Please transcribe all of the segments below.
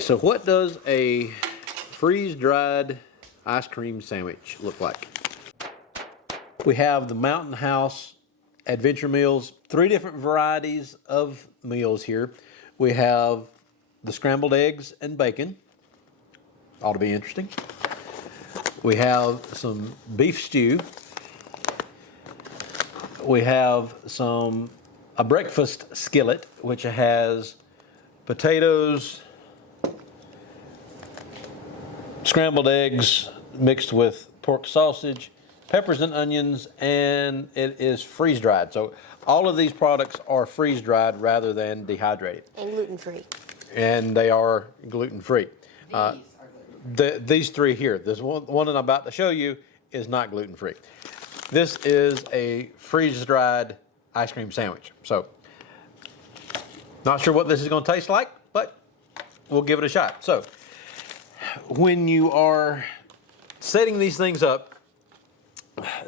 So what does a freeze-dried ice cream sandwich look like? We have the Mountain House Adventure Meals, 3 different varieties of meals here. We have the scrambled eggs and bacon. Ought to be interesting. We have some beef stew. We have a breakfast skillet, which has potatoes, scrambled eggs mixed with pork sausage, peppers and onions, and it is freeze-dried. So all of these products are freeze-dried rather than dehydrated. And gluten-free. And they are gluten-free. These 3 here, this one that I'm about to show you is not gluten-free. This is a freeze-dried ice cream sandwich. So, not sure what this is going to taste like, but we'll give it a shot. So, when you are setting these things up,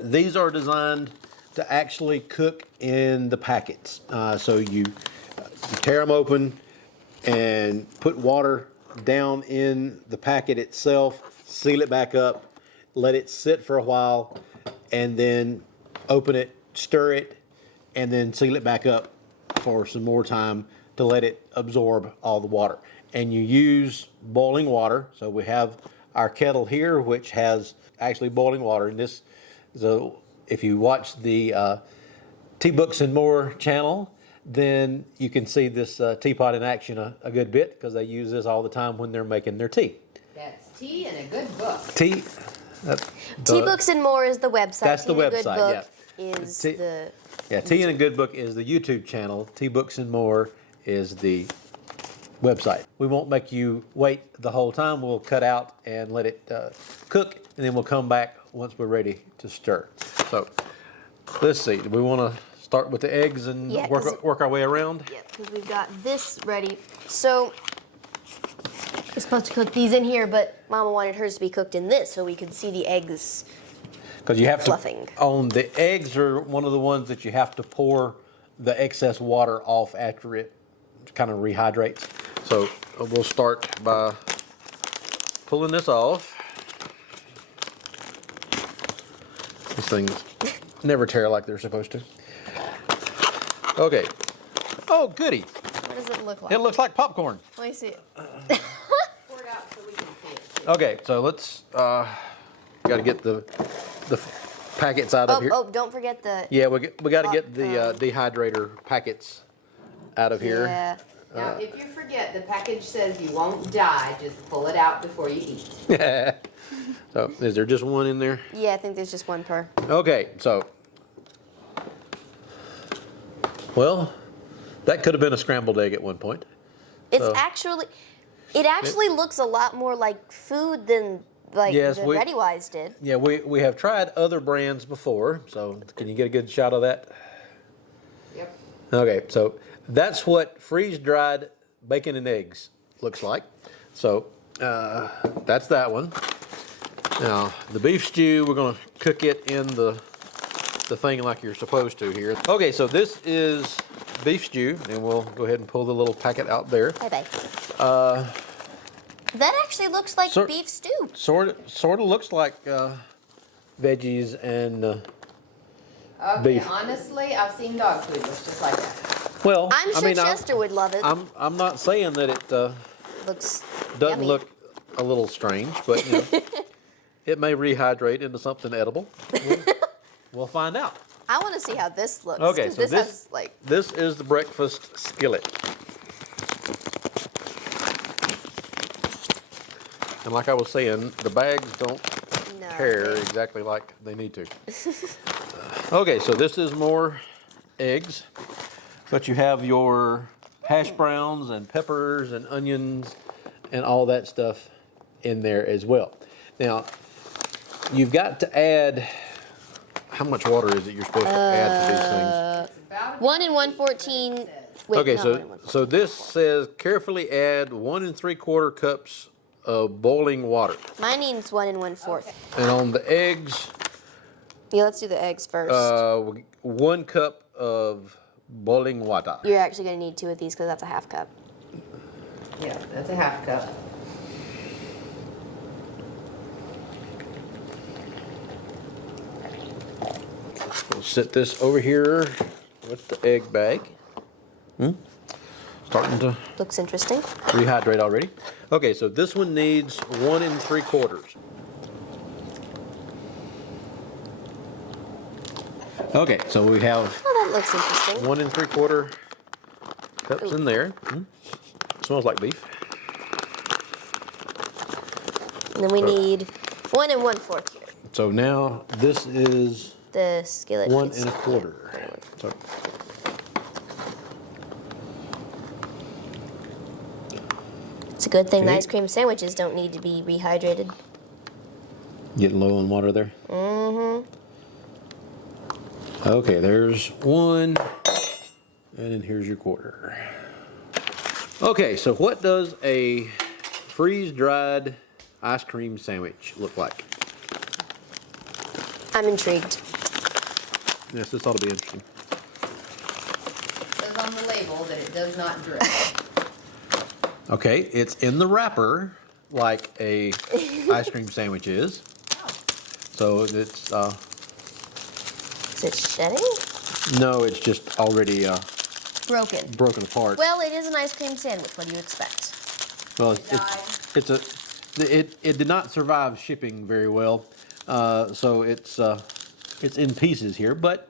these are designed to actually cook in the packets. So you tear them open and put water down in the packet itself, seal it back up, let it sit for a while, and then open it, stir it, and then seal it back up for some more time to let it absorb all the water. And you use boiling water. So we have our kettle here, which has actually boiling water. And this, so if you watch the Tea Books and More channel, then you can see this teapot in action a good bit, because they use this all the time when they're making their tea. That's tea and a good book. Tea. Tea Books and More is the website. That's the Tea and a website, Good Book yeah. is the... Yeah, Tea and a Good Book is the YouTube channel. Tea Books and More is the website. We won't make you wait the whole time. We'll cut out and let it cook, and then we'll come back once we're ready to stir. So let's see. Do we want to start with the eggs and work our way around? Yeah, because we've got this ready. So we're supposed to cook these in here, but Mama wanted hers to be cooked in this so we could see the eggs. Because you have fluffing. On the eggs are one of the ones that you have to pour the excess water off after it kind of rehydrates. So we'll start by pulling this off. These things never tear like they're supposed to. Okay. Oh, goody. What does it look like? It looks like popcorn. Let me see it. Pour it out so we can see it too. Okay, so let's, got to get the packets out of here. Oh, don't forget the... Yeah, we got to get the dehydrator packets out of here. Yeah. Now, if you forget, the package says you won't die. Just pull it out before you eat. So, is there just one in there? Yeah, I think there's just one per. Okay, so, well, that could have been a scrambled egg at one point. It's So- it actually looks a lot more like food than like Yes, the we- ReadyWise did. Yeah, we have tried other brands before, so can you get a good shot of that? Yep. Okay, so that's what freeze-dried bacon and eggs looks like. So that's that one. Now, the beef stew, we're going to cook it in the thing like you're supposed to here. Okay, so this is beef stew, and we'll go ahead and pull the little packet out there. Bye-bye. That actually looks like beef stew. Sort of looks like veggies and Okay, beef. honestly, I've seen dog food looks just like that. Well, I'm sure Chester would love it. I'm not saying that it Looks doesn't yummy. look a little strange, but you know, it may rehydrate into something edible. We'll find out. I want to see how this looks. Okay, 'cause so has like this is the breakfast skillet. And like I was saying, the bags don't tear exactly like they need to. Okay, so this is more eggs, but you have your hash browns and peppers and onions and all that stuff in there as well. Now, you've got to add, how much water is it you're supposed to add to these things? It's about 1 in 114. Wait, Okay, not 1 in 1. so this says carefully add 1 3/4 cups of boiling water. Mine needs 1 in 1/4. And on the eggs, Yeah, let's do the eggs first. 1 cup of boiling water. You're actually going to need 2 of these because that's a half cup. Yeah, that's a half cup. We'll set this over here with the egg bag. Starting to Looks interesting. rehydrate already. Okay, so this one needs 1 3/4. Okay, so we have Oh, that looks interesting. 1 3/4 cups in there. Smells like beef. And then we need 1 1/4 here. So now this is The skillet 1 is 1/4. So It's a good thing the Okay. ice cream sandwiches don't need to be rehydrated. getting low on water there. Okay, there's 1, and then here's your 1/4. Okay, so what does a freeze-dried ice cream sandwich look like? I'm intrigued. Yes, this ought to be interesting. It says on the label that it does not drip. Okay, it's in the wrapper like a ice cream sandwich is. So it's Is it shedding? no, it's just already Broken. broken apart. Well, it is an ice cream sandwich. What do you expect? Well, Died. it did not survive shipping very well, so it's in pieces here, but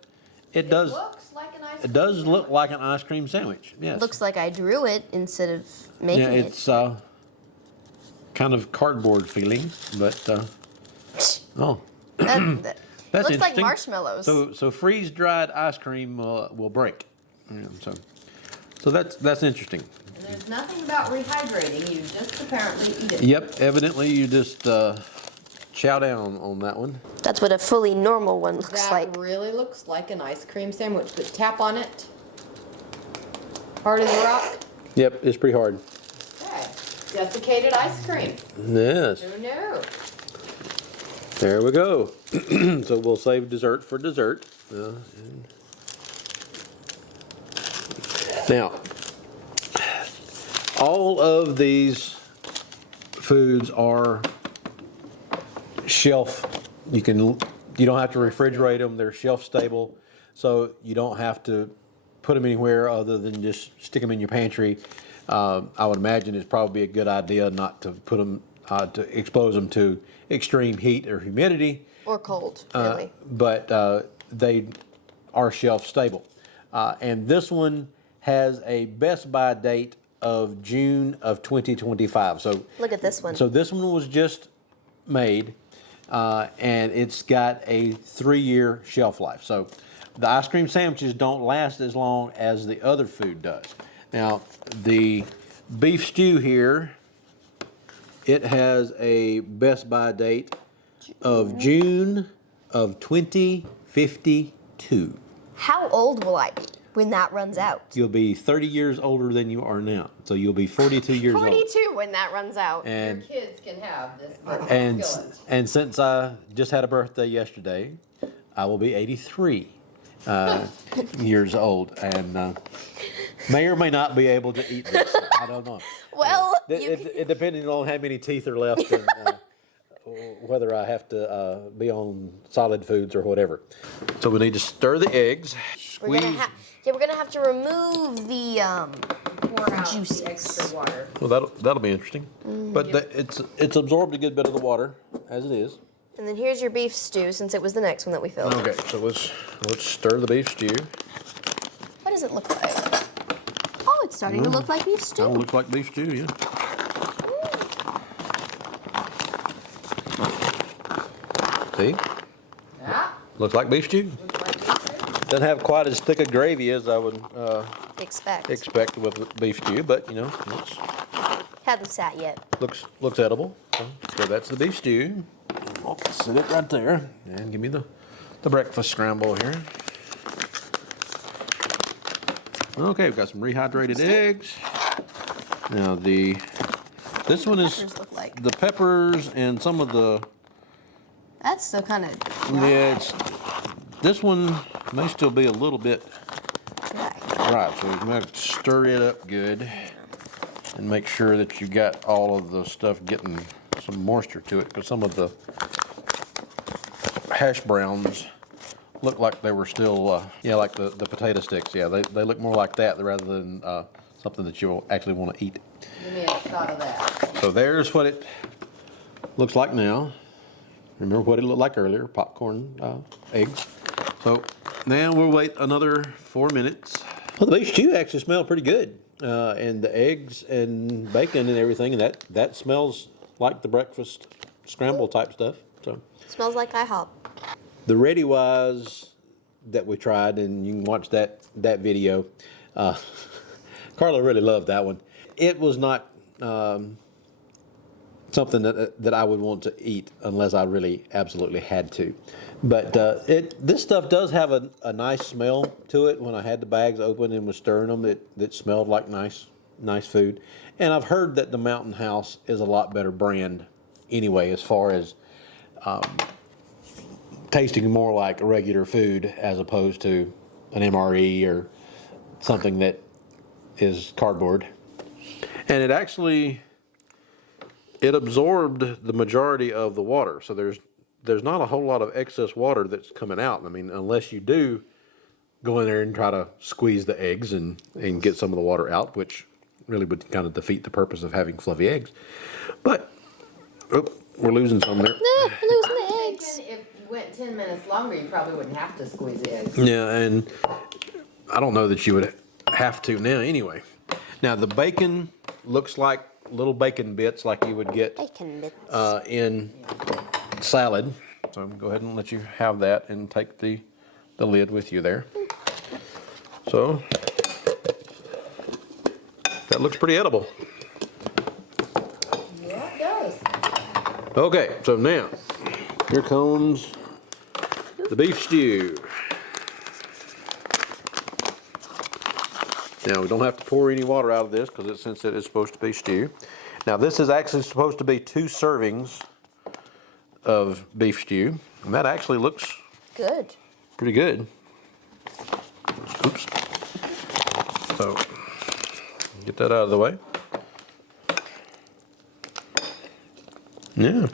it does Looks like an ice cream. it does look like an ice cream sandwich. Yes. Looks like I drew it instead of making Yeah, it. it's kind of cardboard feeling, but oh, That that's looks like interesting. marshmallows. So freeze dried ice cream will break. Yeah, so that's interesting. And there's nothing about rehydrating, you just apparently eat it. Yep, evidently you just chow down on that one. That's what a fully normal one looks That like. really looks like an ice cream sandwich, but tap on it. Hard as a rock. Yep, it's pretty hard. Okay. Desiccated ice cream. Yes, Who knew? there we go. So we'll save dessert for dessert. Now, all of these foods are shelf. You don't have to refrigerate them. They're shelf stable, so you don't have to put them anywhere other than just stick them in your pantry. I would imagine it's probably a good idea not to put them to expose them to extreme heat or humidity. Or cold, really. But they are shelf stable. And this one has a best by date of June of 2025. So Look at this one. So this one was just made, and it's got a 3-year shelf life. So the ice cream sandwiches don't last as long as the other food does. Now, the beef stew here, it has a best by date of June of 2052. How old will I be when that runs out? You'll be 30 years older than you are now. So you'll be 42 years old. 42 when that runs out. Your And kids can have this and skillet. and since I just had a birthday yesterday, I will be 83 years old, and may or may not be able to eat this. I don't know. Well, It depending on how many teeth are left and whether I have to be on solid foods or whatever. So we need to stir the eggs. we're gonna have to remove the Pour out juices. the extra water. Well, that'll be interesting. But it's absorbed a good bit of the water as it is. And then here's your beef stew, since it was the next one that we filled. Okay, so let's stir the beef stew. What does it look like? Oh, it's starting to look like beef stew. That'll look like beef stew, yeah. See? Yeah. Looks like beef stew. Looks like this. Doesn't have quite as thick a gravy as I would Expect. expect with beef stew, but you know, Hadn't sat yet. looks edible. So that's the beef stew. I'll sit it right there and give me the breakfast scramble here. Okay, we've got some rehydrated eggs. Now this one is Peppers look like. the peppers and some of the That's still kind of yeah. This one may still be a little bit dry. right, so we're gonna have to stir it up good. and make sure that you got all of the stuff getting some moisture to it, because some of the hash browns look like they were still, yeah, like the potato sticks. Yeah, they look more like that rather than something that you'll actually want to eat. Give me a shot of that. So there's what it looks like now. Remember what it looked like earlier, popcorn eggs. So now we'll wait another 4 minutes. Well, the beef stew actually smelled pretty good. And the eggs and bacon and everything, and that smells like the breakfast scramble type stuff. So Smells like IHOP. the ready wise that we tried, and you can watch that video. Carla really loved that one. It was not something that I would want to eat unless I really absolutely had to. But this stuff does have a nice smell to it. When I had the bags open and was stirring them, it smelled like nice food. And I've heard that the Mountain House is a lot better brand anyway, as far as tasting more like regular food as opposed to an MRE or something that is cardboard. And it actually, it absorbed the majority of the water. So there's not a whole lot of excess water that's coming out. I mean, unless you do go in there and try to squeeze the eggs and get some of the water out, which really would kind of defeat the purpose of having fluffy eggs. But, we're losing some there. We're losing the eggs. If you went 10 minutes longer, you probably wouldn't have to squeeze the eggs. Yeah, and I don't know that you would have to now anyway. Now the bacon looks like little bacon bits like you would get Bacon bits. in salad. So I'm gonna go ahead and let you have that and take the lid with you there. So that looks pretty edible. Yeah, it does. Okay, so now here comes the beef stew. Now we don't have to pour any water out of this because since it is supposed to be stew. Now this is actually supposed to be 2 servings of beef stew, and that actually looks Good. pretty good. Oops. So get that out of the way. Yeah.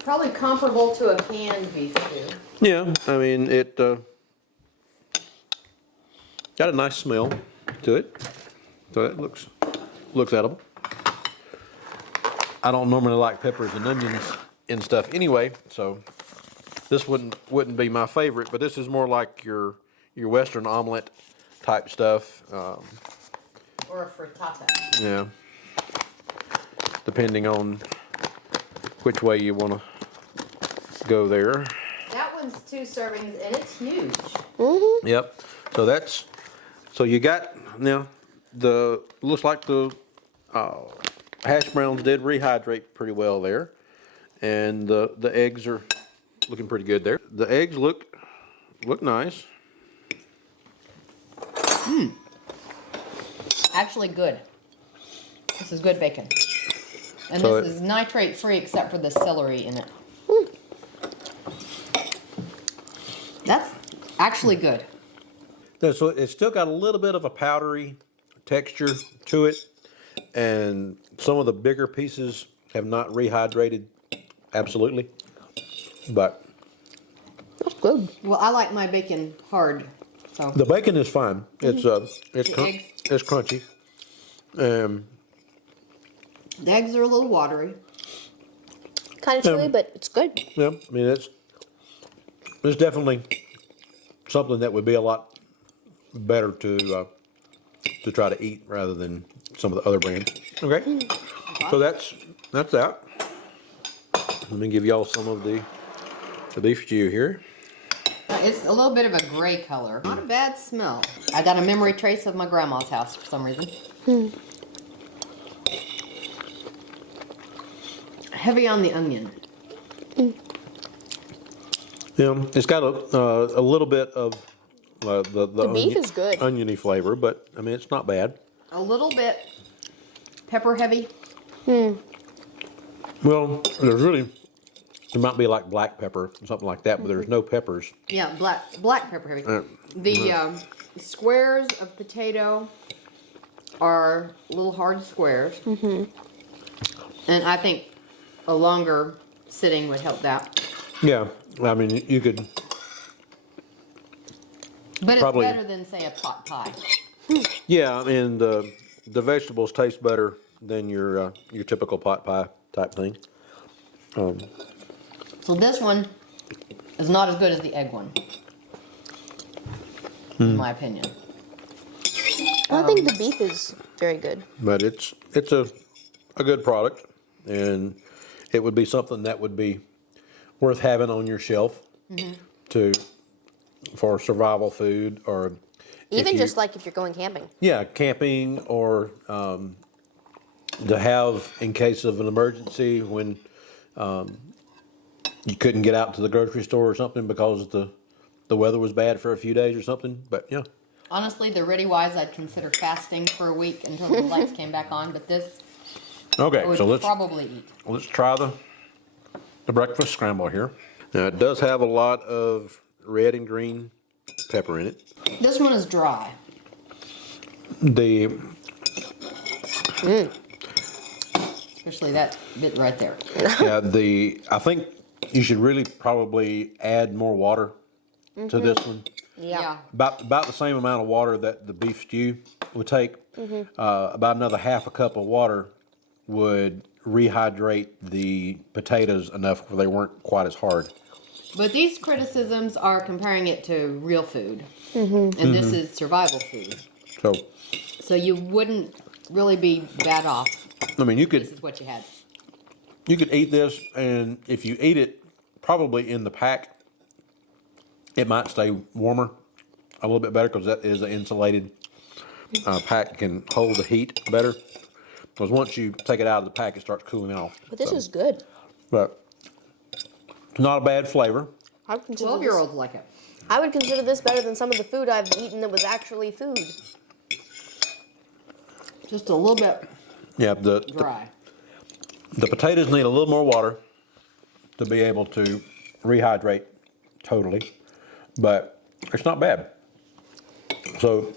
Probably comparable to a canned beef stew. Yeah, I mean it got a nice smell to it, so it looks edible. I don't normally like peppers and onions and stuff anyway, so this wouldn't be my favorite. But this is more like your Western omelet type stuff. Or a frittata. Yeah, depending on which way you want to go there. That one's 2 servings and it's huge. Mm-hmm. Yep. So you got now looks like the hash browns did rehydrate pretty well there, and the eggs are looking pretty good there. The eggs look nice. Actually good. This is good bacon. And So this is nitrate free except for the celery in it. That's actually good. So it's still got a little bit of a powdery texture to it, and some of the bigger pieces have not rehydrated absolutely, but That's good. Well, I like my bacon hard, so. the bacon is fine. It's eggs? it's crunchy. The eggs are a little watery. Kind of chewy, but it's good. Yeah, I mean it's definitely something that would be a lot better to try to eat rather than some of the other brands. Okay, so that's that. Let me give y'all some of the beef stew here. It's a little bit of a gray color. Not a bad smell. I got a memory trace of my grandma's house for some reason. Heavy on the onion. Yeah, it's got a little bit of the beef is good. oniony flavor, but I mean it's not bad. A little bit pepper heavy. Well, there might be like black pepper or something like that, but there's no peppers. Yeah, black pepper heavy. The squares of potato are little hard squares. And I think a longer sitting would help that. Yeah, I mean, you could, But it's Probably. better than, say, a pot pie. yeah, I mean, the vegetables taste better than your typical pot pie type thing. So this one is not as good as the egg one, in my opinion. I think the beef is very good. But it's a good product, and it would be something that would be worth having on your shelf to for survival food, or if Even you- just like if you're going camping. yeah, camping, or to have in case of an emergency when you couldn't get out to the grocery store or something because the weather was bad for a few days or something. But yeah, Honestly, the Ready Wise, I'd consider fasting for a week until the lights came back on, but this okay. I would So let's probably eat. try the breakfast scramble here. Now it does have a lot of red and green pepper in it. This one is dry. The Especially that bit right there. I think you should really probably add more water to this one. Yeah. About the same amount of water that the beef stew would take. About another half a cup of water would rehydrate the potatoes enough where they weren't quite as hard. But these criticisms are comparing it to real food. And this is survival food. So, So you wouldn't really be bad off. I mean, This is what you had. you could eat this, and if you eat it probably in the pack, it might stay warmer a little bit better because that is an insulated pack, can hold the heat better. Because once you take it out of the pack, it starts cooling off. But this So, is good. but it's not a bad flavor. I would consider 12-year-olds like it. I would consider this better than some of the food I've eaten that was actually food. Just a little bit Yeah, dry. the potatoes need a little more water to be able to rehydrate totally, but it's not bad. So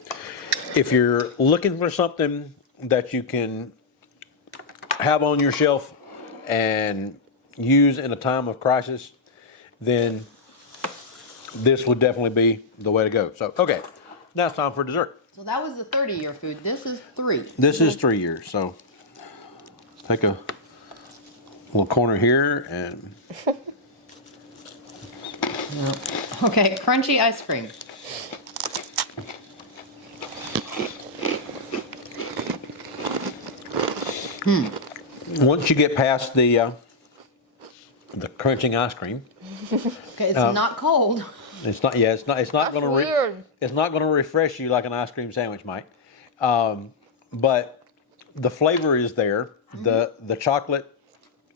if you're looking for something that you can have on your shelf and use in a time of crisis, then this would definitely be the way to go. So, okay, now it's time for dessert. So that was the 30-year food. This is 3. This is 3 years, so take a little corner here and Okay, crunchy ice cream. once you get past the crunching ice cream, Okay, it's not cold. it's not. Yeah, it's not. It's not That's going to. weird. It's not going to refresh you like an ice cream sandwich might. But the flavor is there. The chocolate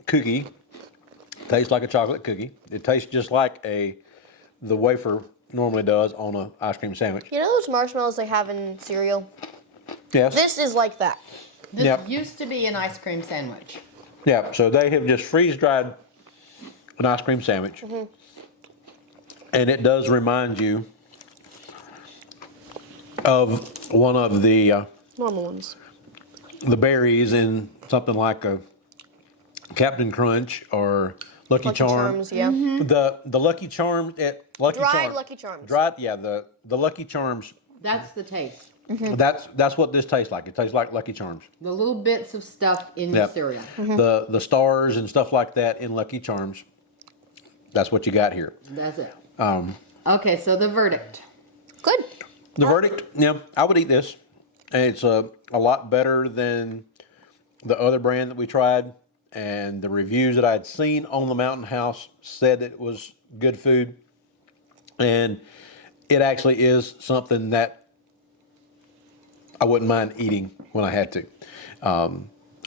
cookie tastes like a chocolate cookie. It tastes just like the wafer normally does on an ice cream sandwich. You know those marshmallows they have in cereal? Yes. This is like that. This Yep. used to be an ice cream sandwich. Yeah. So they have just freeze dried an ice cream sandwich, and it does remind you of one of the Normal ones. berries in something like a Captain Crunch or Lucky Charms. Yeah. The Lucky Charms at Lucky Dried Charms. Lucky Charms. Dried, yeah. The Lucky Charms. That's the taste. That's what this tastes like. It tastes like Lucky Charms. The little bits of stuff in your Yep. cereal. The stars and stuff like that in Lucky Charms. That's what you got here. That's it. Okay, so the verdict. Good. The verdict, yeah, I would eat this. And it's a lot better than the other brand that we tried. And the reviews that I'd seen on the Mountain House said it was good food. And it actually is something that I wouldn't mind eating when I had to.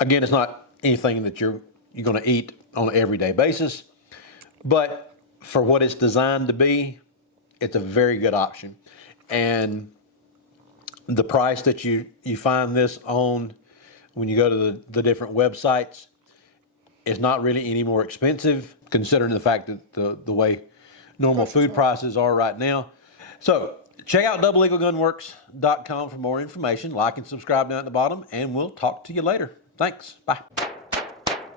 Again, it's not anything that you're going to eat on an everyday basis. But for what it's designed to be, it's a very good option. And the price that you find this on when you go to the different websites is not really any more expensive, considering the fact that the way normal food prices are right now. So Check out doubleeaglegunworks.com for more information. Like and subscribe down at the bottom, and we'll talk to you later. Thanks. Bye.